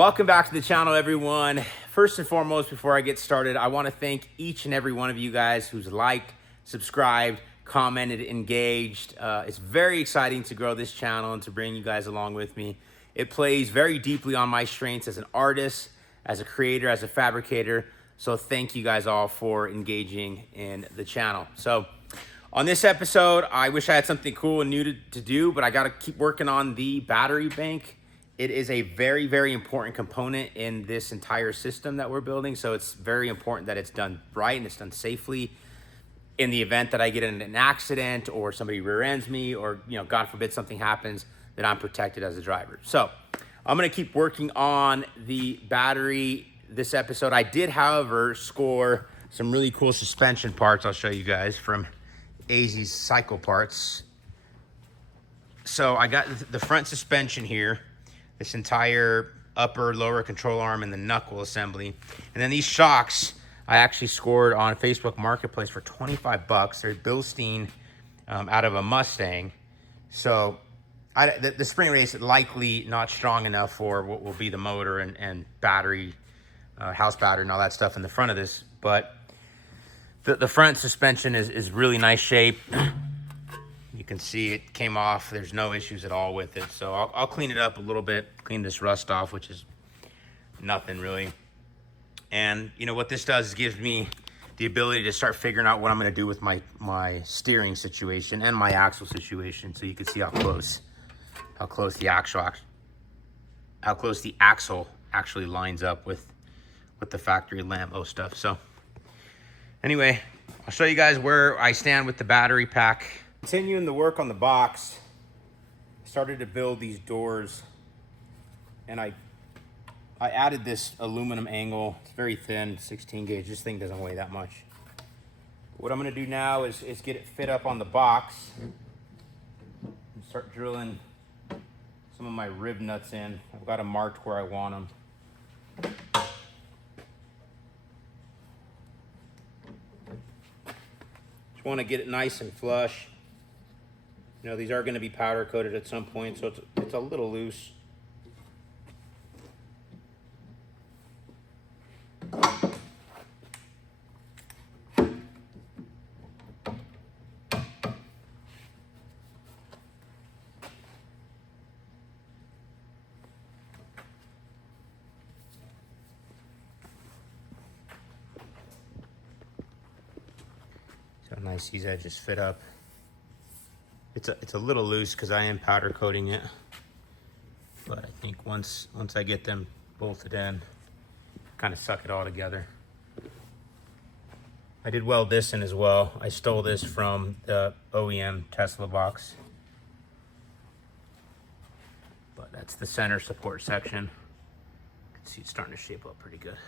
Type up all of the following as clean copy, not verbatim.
Welcome back to the channel, everyone. First and foremost, before I get started, I want to thank each and every one of you guys who's liked, subscribed, commented, engaged. It's very exciting to grow this channel and to bring you guys along with me. It plays very deeply on my strengths as an artist, as a creator, as a fabricator. So thank you guys all for engaging in the channel. So on this episode, I wish I had something cool and new to do, but I got to keep working on the battery bank. It is a very, very important component in this entire system that we're building. So it's very important that it's done right and it's done safely. In the event that I get in an accident or somebody rear ends me or, God forbid something happens, that I'm protected as a driver. So I'm gonna keep working on the battery this episode. I did, however, score some really cool suspension parts I'll show you guys from AZ's Cycle Parts. So I got the front suspension here, this entire upper, lower control arm and the knuckle assembly. And then these shocks, I actually scored on Facebook Marketplace for 25 bucks. They're Bilstein out of a Mustang. So the spring rate is likely not strong enough for what will be the motor and battery, house battery and all that stuff in the front of this. But the front suspension is really nice shape. You can see it came off. There's no issues at all with it. So I'll clean it up a little bit, clean this rust off, which is nothing really. And what this does is gives me the ability to start figuring out what I'm gonna do with my steering situation and my axle situation. So you can see how close the axle actually lines up with the factory Lambo stuff. So anyway, I'll show you guys where I stand with the battery pack. Continuing the work on the box, I started to build these doors, and I added this aluminum angle. It's very thin, 16 gauge. This thing doesn't weigh that much. What I'm gonna do now is get it fit up on the box and start drilling some of my rib nuts in. I've got them marked where I want them. Just wanna get it nice and flush. These are going to be powder coated at some point, so it's a little loose. So nice, these edges fit up. It's a little loose because I am powder coating it, but I think once I get them bolted in, kind of suck it all together. I did weld this in as well. I stole this from the OEM Tesla box, but that's the center support section. You can see it's starting to shape up pretty good.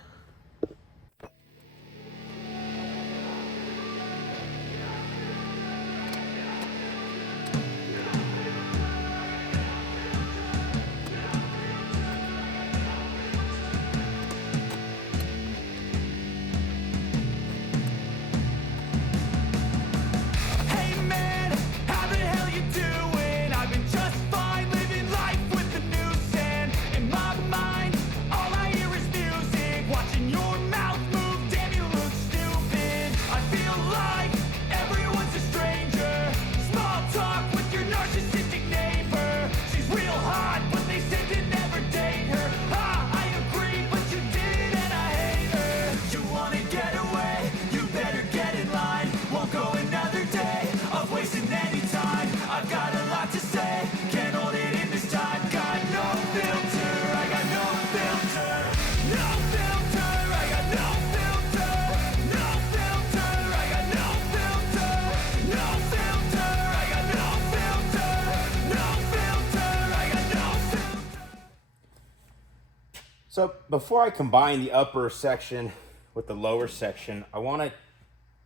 So before I combine the upper section with the lower section, I want to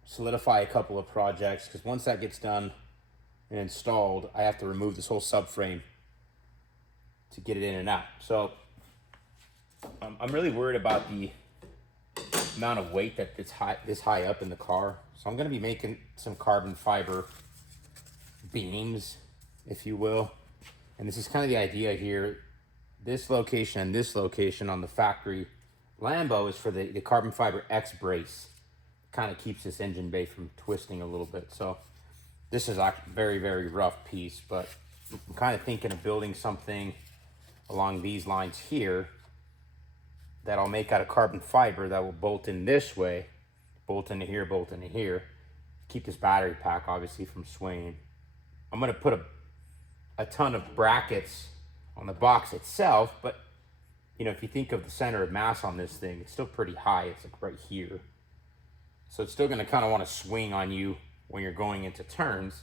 solidify a couple of projects, because once that gets done and installed, I have to remove this whole subframe to get it in and out. So I'm really worried about the amount of weight that it's this high up in the car. So I'm going to be making some carbon fiber beams, if you will. And this is kind of the idea here. this location and this location on the factory Lambo is for the carbon fiber X brace. Kind of keeps this engine bay from twisting a little bit. So this is a very, very rough piece, but I'm kind of thinking of building something along these lines here that I'll make out of carbon fiber that will bolt in this way, bolt into here, keep this battery pack obviously from swaying. I'm gonna put a ton of brackets on the box itself, but you know, if you think of the center of mass on this thing, it's still pretty high. It's like right here. So it's still gonna kind of want to swing on you when you're going into turns.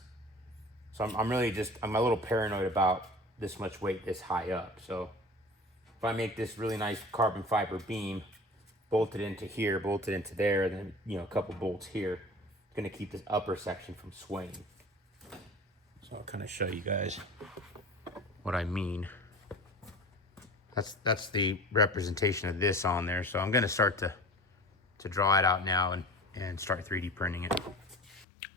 So I'm a little paranoid about this much weight this high up. So if I make this really nice carbon fiber beam, bolted into here, bolted into there, and then, you know, a couple bolts here, it's gonna keep this upper section from swaying. So I'll kind of show you guys what I mean. That's the representation of this on there. So I'm gonna start to draw it out now and start 3D printing it.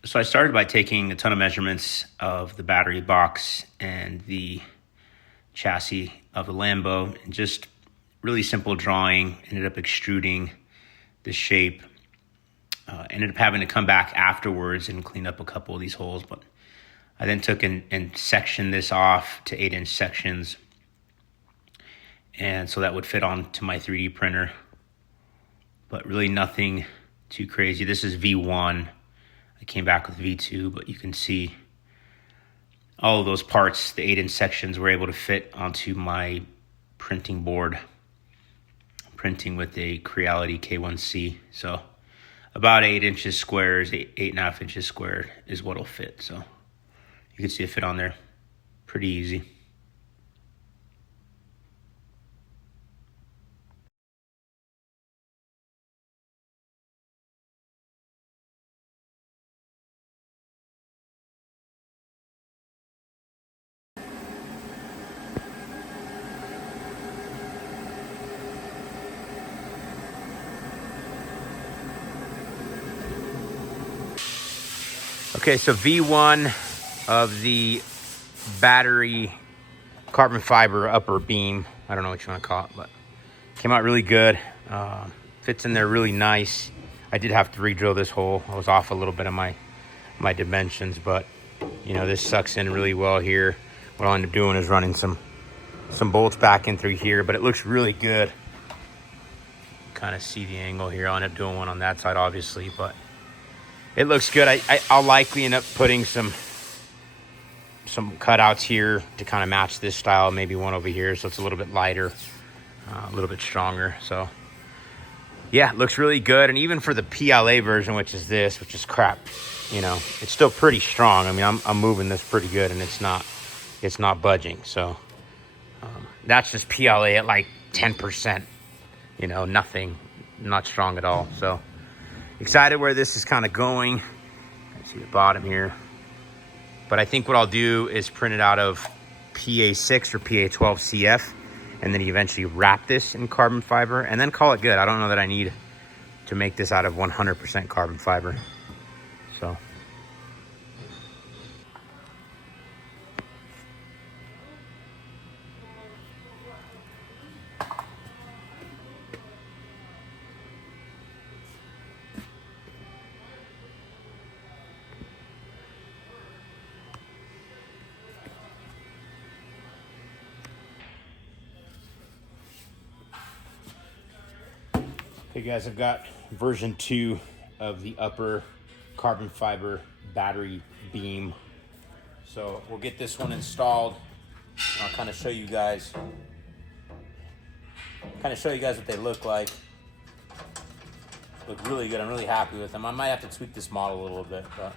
So I started by taking a ton of measurements of the battery box and the chassis of the Lambo, and just really simple drawing. Ended up extruding the shape. Ended up having to come back afterwards and clean up a couple of these holes, but I then took and sectioned this off to 8-inch sections, and so that would fit onto my 3D printer, but really nothing too crazy. This is V1. I came back with V2, but you can see all of those parts, the 8-inch sections, were able to fit onto my printing board. I'm printing with a Creality K1C, so about 8 inches squares, 8.5 inches squared is what'll fit. So you can see it fit on there pretty easy. Okay, so V1 of the battery carbon fiber upper beam, I don't know what you want to call it, but came out really good. Fits in there really nice. I did have to re-drill this hole. I was off a little bit of my dimensions, but you know, this sucks in really well here. What I'll end up doing is running some bolts back in through here, but it looks really good. Kind of see the angle here. I'll end up doing one on that side, obviously, but it looks good. I'll likely end up putting some cutouts here to kind of match this style. Maybe one over here, so it's a little bit lighter, a little bit stronger. So yeah, it looks really good. And even for the PLA version, which is crap, you know, it's still pretty strong. I mean, I'm moving this pretty good, and it's not budging. So that's just PLA at like 10%. You know, nothing, not strong at all. So excited where this is kind of going. I see the bottom here. But I think what I'll do is print it out of PA6 or PA12 CF, and then eventually wrap this in carbon fiber and then call it good. I don't know that I need to make this out of 100% carbon fiber. So hey guys, I've got version 2 of the upper carbon fiber battery beam. So we'll get this one installed. I'll kind of show you guys what they look like. Look really good. I'm really happy with them. I might have to tweak this model a little bit, but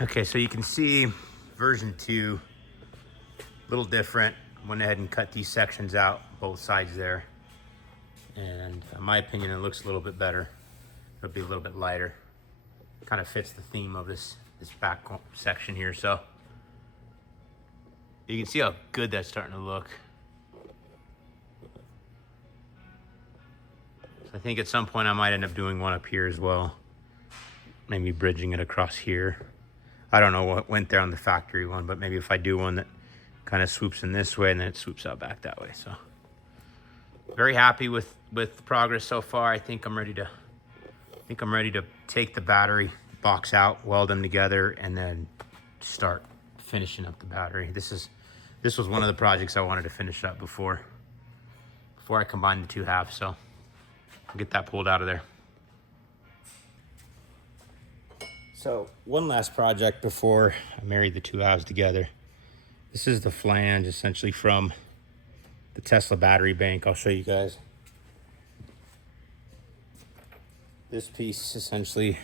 okay, so you can see version 2, a little different. Went ahead and cut these sections out, both sides there. And in my opinion, it looks a little bit better. It'll be a little bit lighter. Kind of fits the theme of this back section here. So you can see how good that's starting to look. So I think at some point I might end up doing one up here as well. Maybe bridging it across here. I don't know what went there on the factory one, but maybe if I do one that kind of swoops in this way and then it swoops out back that way. So very happy with the progress so far. I think I'm ready to take the battery box out, weld them together, and then start finishing up the battery. This was one of the projects I wanted to finish up before I combined the two halves. So I'll get that pulled out of there. So one last project before I married the two halves together. This is the flange essentially from the Tesla battery bank. I'll show you guys. This piece essentially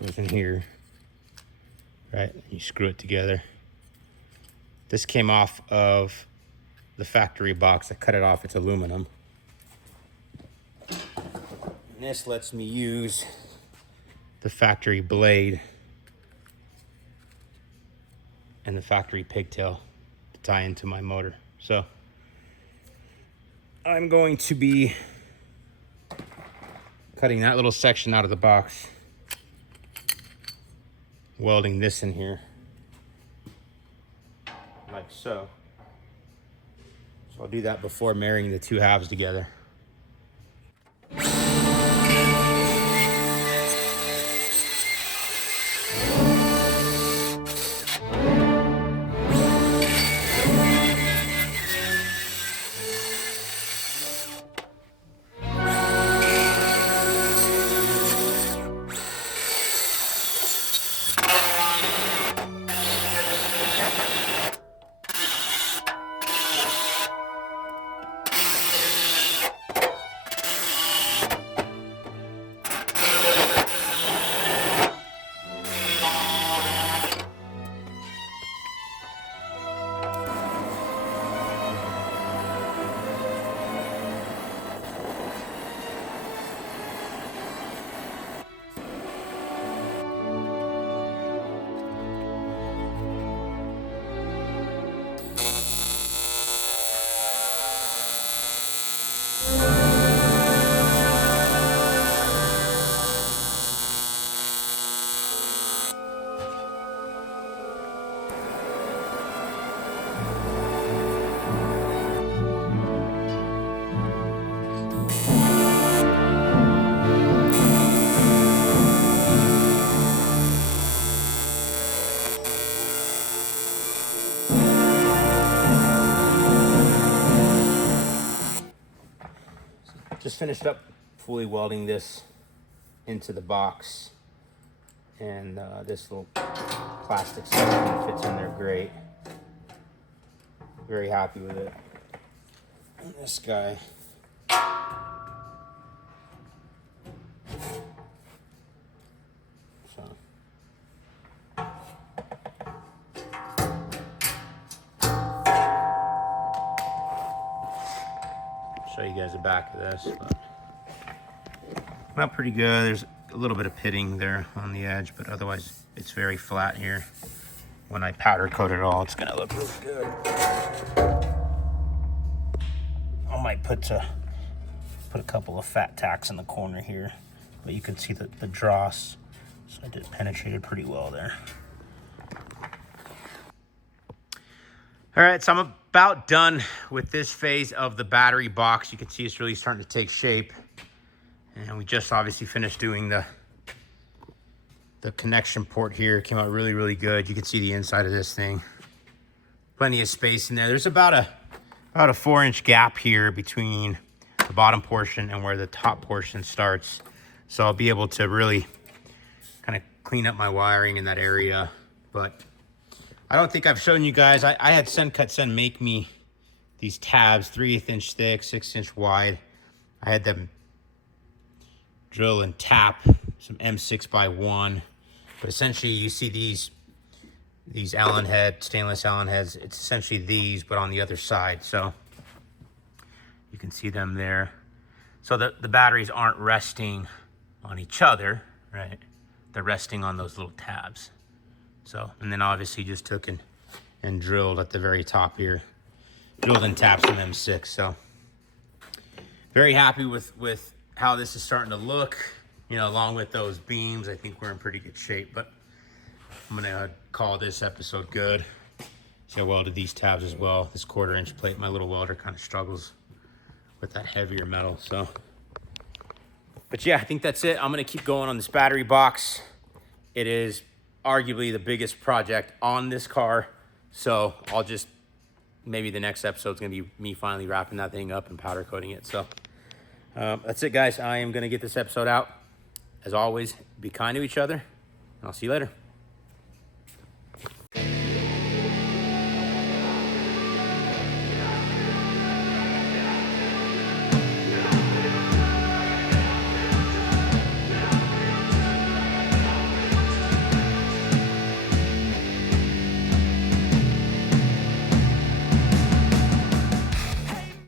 goes in here, right? You screw it together. This came off of the factory box. I cut it off, it's aluminum. And this lets me use the factory blade and the factory pigtail to tie into my motor. So I'm going to be cutting that little section out of the box, welding this in here like so. So I'll do that before marrying the two halves together. Just finished up fully welding this into the box, and this little plastic section fits in there great. Very happy with it. And this guy, so show you guys the back of this, but not pretty good. There's a little bit of pitting there on the edge, but otherwise it's very flat here. When I powder coat it all, it's gonna look really good. I might put a couple of fat tacks in the corner here, but you can see the dross, so I did penetrated pretty well there. All right, so I'm about done with this phase of the battery box. You can see it's really starting to take shape. And we just obviously finished doing the connection port here. It came out really, really good. You can see the inside of this thing. Plenty of space in there. There's about a 4-inch gap here between the bottom portion and where the top portion starts. So I'll be able to really kind of clean up my wiring in that area. But I don't think I've shown you guys. I had Cut make me these tabs, 3/8 inch thick, 6-inch wide. I had them drill and tap some M6x1, but essentially you see these stainless Allen heads. It's essentially these, but on the other side. So You can see them there. So the batteries aren't resting on each other, right? They're resting on those little tabs. So, and then obviously just took and drilled at the very top here. Drilled and tapped some M6. So very happy with how this is starting to look. You know, along with those beams, I think we're in pretty good shape, but I'm gonna call this episode good. See, I welded these tabs as well. This 1/4 inch plate, my little welder kind of struggles with that heavier metal, so. But yeah, I think that's it. I'm gonna keep going on this battery box. It is arguably the biggest project on this car. So I'll just, maybe the next episode's gonna be me finally wrapping that thing up and powder coating it. So that's it, guys. I am gonna get this episode out. As always, be kind to each other, and I'll see you later.